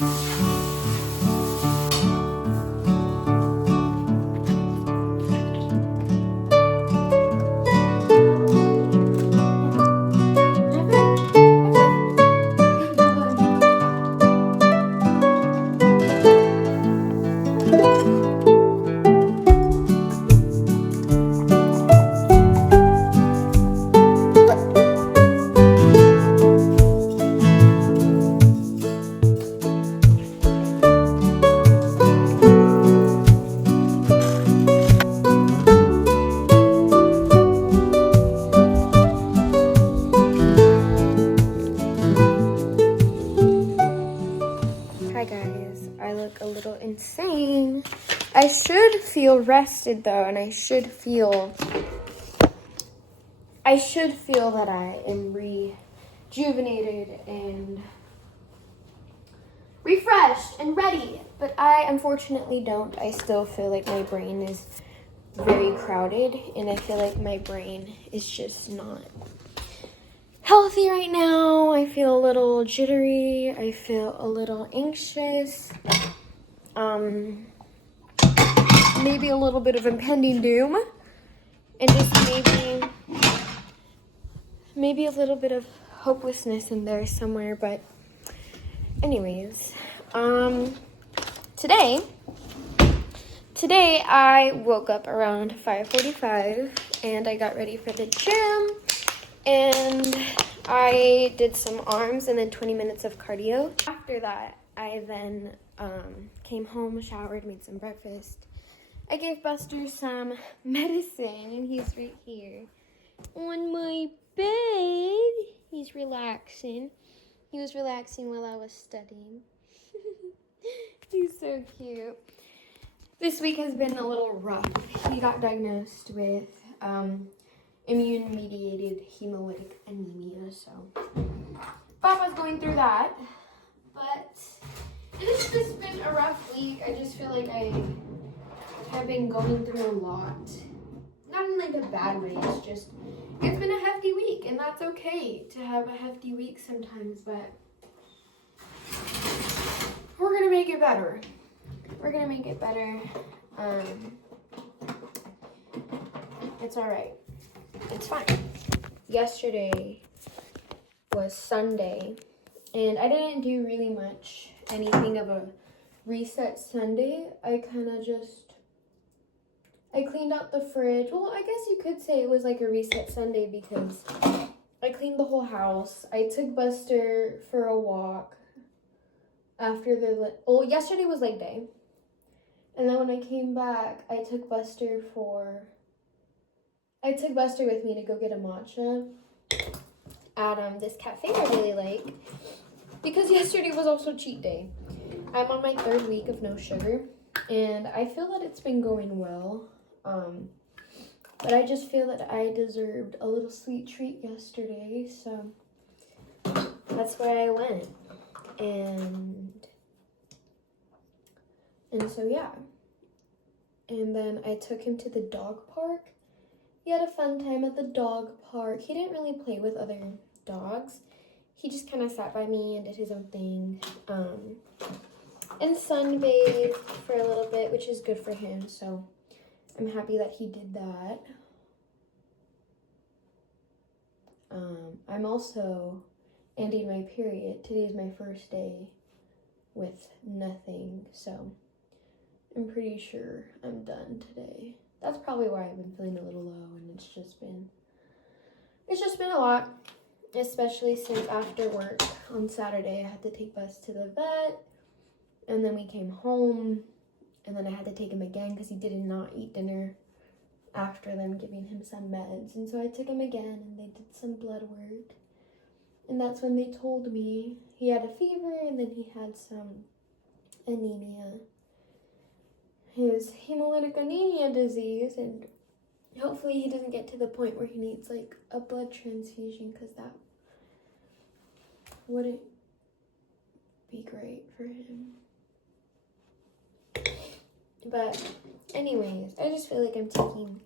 Hi guys, I look a little insane. I should feel rested though, and I should feel that I am rejuvenated and refreshed and ready, but I unfortunately don't. I still feel like my brain is very crowded, and I feel like my brain is just not healthy right now. I feel a little jittery. I feel a little anxious. Maybe a little bit of impending doom, and just maybe a little bit of hopelessness in there somewhere. But anyways, today I woke up around 5:45 and I got ready for the gym, and I did some arms and then 20 minutes of cardio. After that, I then came home, showered, made some breakfast. I gave Buster some medicine, and he's right here on my bed. He's relaxing. He was relaxing while I was studying. He's so cute. This week has been a little rough. He got diagnosed with immune-mediated hemolytic anemia, so Papa's going through that. But it's just been a rough week. I just feel like I have been going through a lot. Not in like a bad way, it's been a hefty week, and that's okay to have a hefty week sometimes, but we're gonna make it better. We're gonna make it better. It's all right. It's fine. Yesterday was Sunday, and I didn't do really much, anything of a reset Sunday. I cleaned out the fridge. Well, I guess you could say it was like a reset Sunday because I cleaned the whole house. I took Buster for a walk after yesterday was leg day. And then when I came back, I took Buster with me to go get a matcha at this cafe I really like, because yesterday was also cheat day. I'm on my 3rd week of no sugar, and I feel that it's been going well. But I just feel that I deserved a little sweet treat yesterday, so that's where I went. And so yeah. And then I took him to the dog park. He had a fun time at the dog park. He didn't really play with other dogs. He just kind of sat by me and did his own thing. And sunbathed for a little bit, which is good for him, so I'm happy that he did that. I'm also ending my period. Today's my first day with nothing, so I'm pretty sure I'm done today. That's probably why I've been feeling a little low, and it's just been a lot, especially since after work on Saturday I had to take Bus to the vet, and then we came home, and then I had to take him again because he did not eat dinner after them giving him some meds. And so I took him again, and they did some blood work. And that's when they told me he had a fever, and then he had some anemia. His hemolytic anemia disease, and hopefully he doesn't get to the point where he needs like a blood transfusion, because that wouldn't be great for him. But anyways, I just feel like I'm taking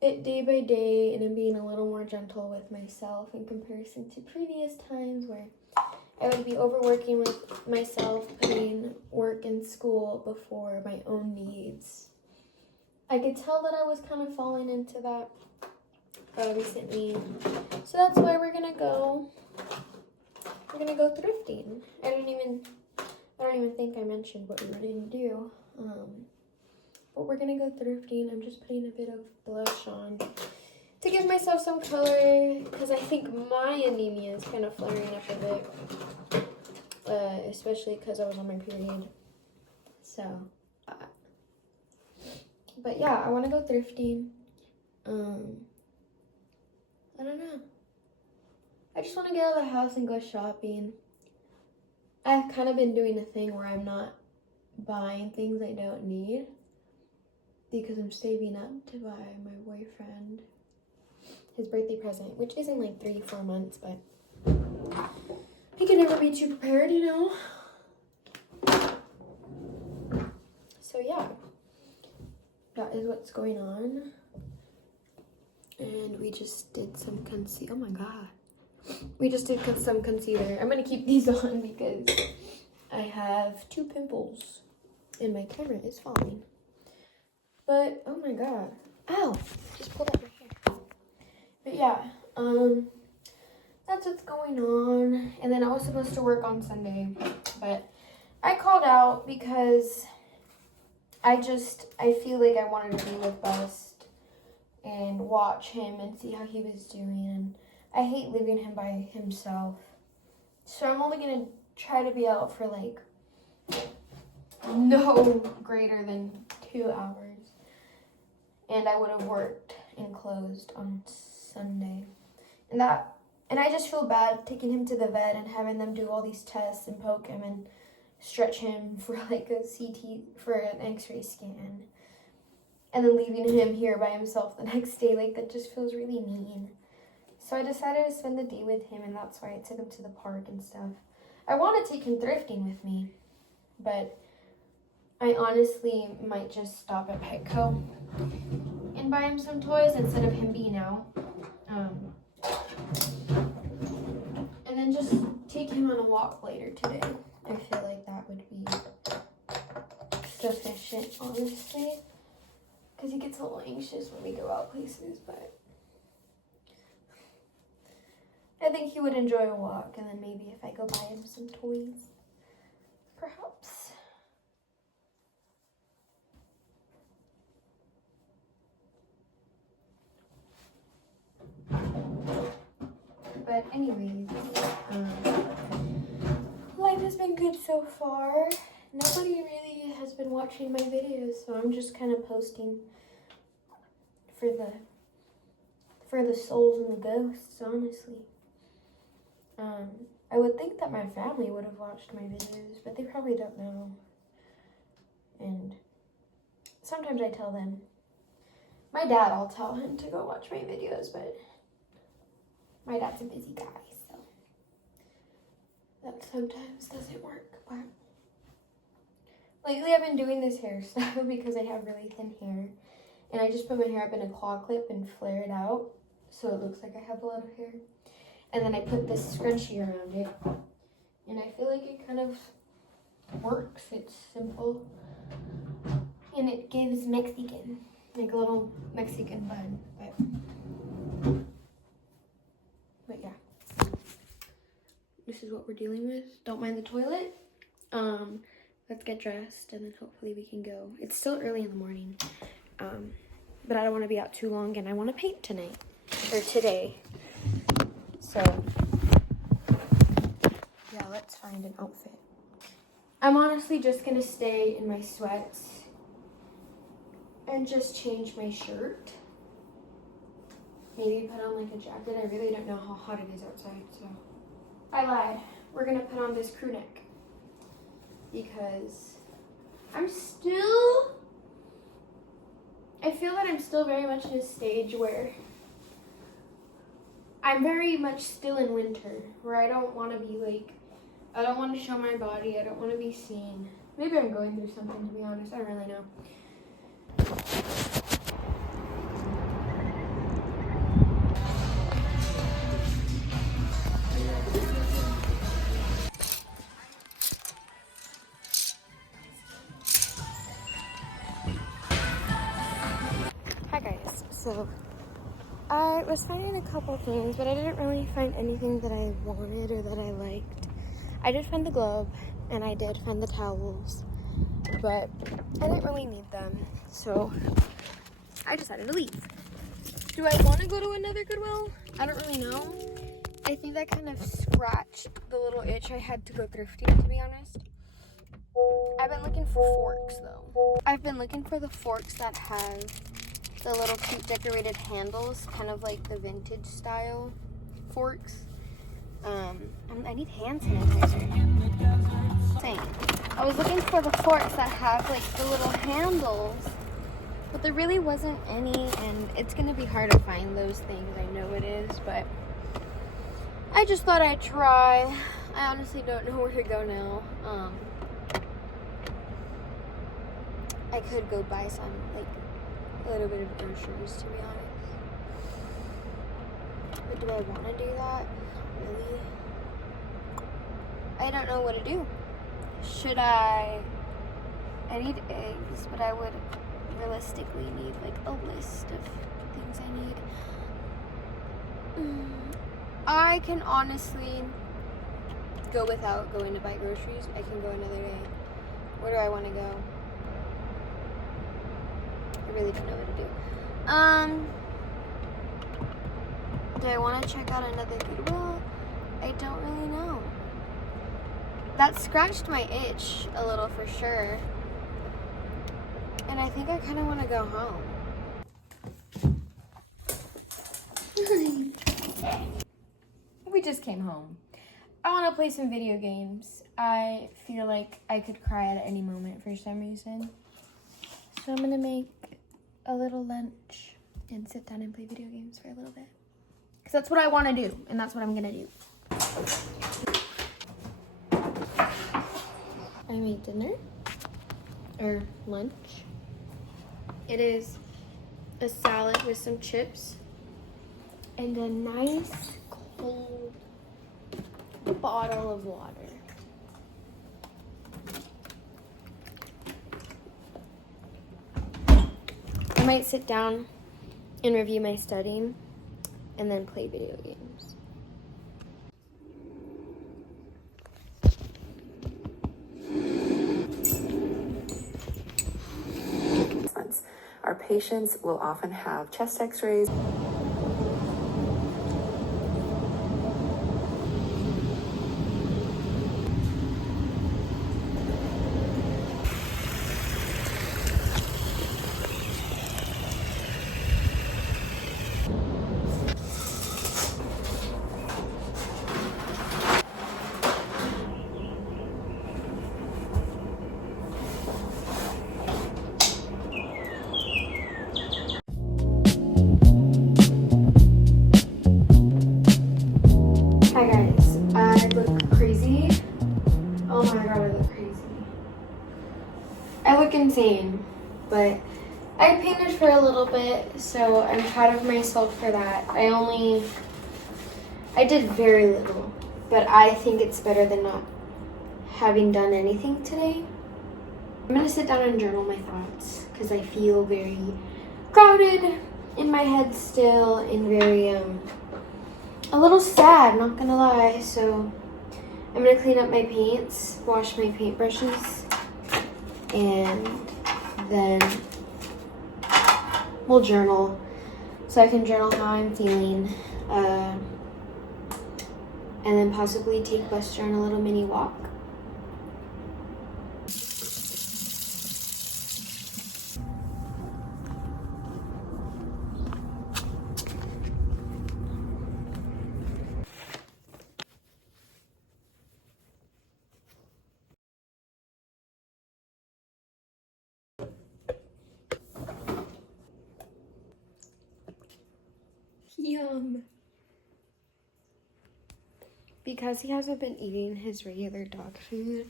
it day by day, and I'm being a little more gentle with myself in comparison to previous times where I would be overworking with myself, putting help before my own needs. I could tell that I was kind of falling into that recently. So that's why we're gonna go thrifting. I don't even think I mentioned what we were gonna do. But we're gonna go thrifting. I'm just putting a bit of blush on to give myself some color because I think my anemia is kind of flaring up a bit, especially because I was on my period. So, but yeah, I want to go thrifting. I don't know. I just want to get out of the house and go shopping. I've kind of been doing a thing where I'm not buying things I don't need because I'm saving up to buy my boyfriend his birthday present, which is in like 3-4 months, but I can never be too prepared, you know? So yeah, that is what's going on. And we just did some oh my god. We just did some concealer. I'm gonna keep these on because I have 2 pimples and my camera is falling. But, oh my god. Ow! Just pulled out my hair. But yeah, that's what's going on. And then I was supposed to work on Sunday, but I called out because I feel like I wanted to be with Bust and watch him and see how he was doing. And I hate leaving him by himself. So I'm only going to try to be out for like no greater than 2 hours. And I would have worked and closed on Sunday. And I just feel bad taking him to the vet and having them do all these tests and poke him and stretch him for like a CT, for an x-ray scan. And then leaving him here by himself the next day. Like, that just feels really mean. So I decided to spend the day with him, and that's why I took him to the park and stuff. I want to take him thrifting with me, but I honestly might just stop at Petco and buy him some toys instead of him being out. And then just take him on a walk later today. I feel like that would be sufficient, honestly. Because he gets a little anxious when we go out places, but I think he would enjoy a walk, and then maybe if I go buy him some toys, perhaps. But anyways, life has been good so far. Nobody really has been watching my videos, so I'm just kind of posting for the souls and the ghosts, honestly. I would think that my family would have watched my videos, but they probably don't know. And sometimes I tell them. My dad, I'll tell him to go watch my videos, but my dad's a busy guy, so that sometimes doesn't work. But lately I've been doing this hairstyle because I have really thin hair. And I just put my hair up in a claw clip and flare it out so it looks like I have a lot of hair. And then I put this scrunchie around it. And I feel like it kind of works. It's simple. And it gives Mexican, like a little Mexican bun. But yeah. This is what we're dealing with. Don't mind the toilet. Let's get dressed and then hopefully we can go. It's still early in the morning. But I don't want to be out too long and I want to paint tonight. Or today. So, yeah, let's find an outfit. I'm honestly just going to stay in my sweats and just change my shirt. Maybe put on like a jacket. I really don't know how hot it is outside, so. I lied. We're going to put on this crew neck. Because I feel that I'm still very much in a stage where I'm very much still in winter, where I don't want to be like, I don't want to show my body, I don't want to be seen. Maybe I'm going through something, to be honest, I don't really know. So I was finding a couple things, but I didn't really find anything that I wanted or that I liked. I did find the glove and I did find the towels, but I didn't really need them, so I decided to leave. Do I want to go to another Goodwill? I don't really know. I think that kind of scratched the little itch I had to go thrifting, to be honest. I've been looking for forks, though. I've been looking for the forks that have the little cute decorated handles, kind of like the vintage style forks. I need hand sanitizer. Same. I was looking for the forks that have like the little handles, but there really wasn't any, and it's gonna be hard to find those things. I know it is, but I just thought I'd try. I honestly don't know where to go now. I could go buy some, like, a little bit of groceries, to be honest. But do I want to do that? Not really. I don't know what to do. Should I need eggs, but I would realistically need, like, a list of things I need. I can honestly go without going to buy groceries. I can go another day. Where do I want to go? I really don't know what to do. Do I want to check out another Goodwill? I don't really know. That scratched my itch a little for sure. And I think I kind of want to go home. We just came home. I want to play some video games. I feel like I could cry at any moment for some reason. So I'm going to make a little lunch and sit down and play video games for a little bit. Because that's what I want to do, and that's what I'm going to do. I made dinner, or lunch. It is a salad with some chips and a nice cold bottle of water. I might sit down and review my studying and then play video games. Our patients will often have chest x-rays. Hi guys, I look crazy. Oh my god, I look crazy. I look insane, but I painted for a little bit, so I'm proud of myself for that. I did very little, but I think it's better than not having done anything today. I'm gonna sit down and journal my thoughts because I feel very crowded in my head still and very, a little sad, not gonna lie. So I'm gonna clean up my paints, wash my paintbrushes, and then we'll journal. So I can journal how I'm feeling, and then possibly take Buster on a little mini walk. Yum. Because he hasn't been eating his regular dog food,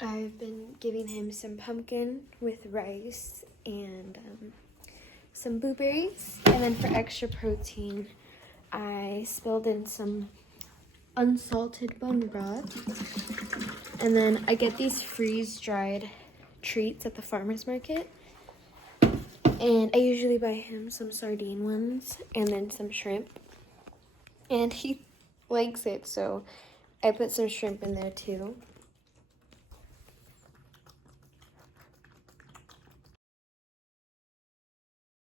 I've been giving him some pumpkin with rice and some blueberries. And then for extra protein, I spilled in some unsalted bone broth. And then I get these freeze-dried treats at the farmer's market. And I usually buy him some sardine ones and then some shrimp. And he likes it, so I put some shrimp in there too.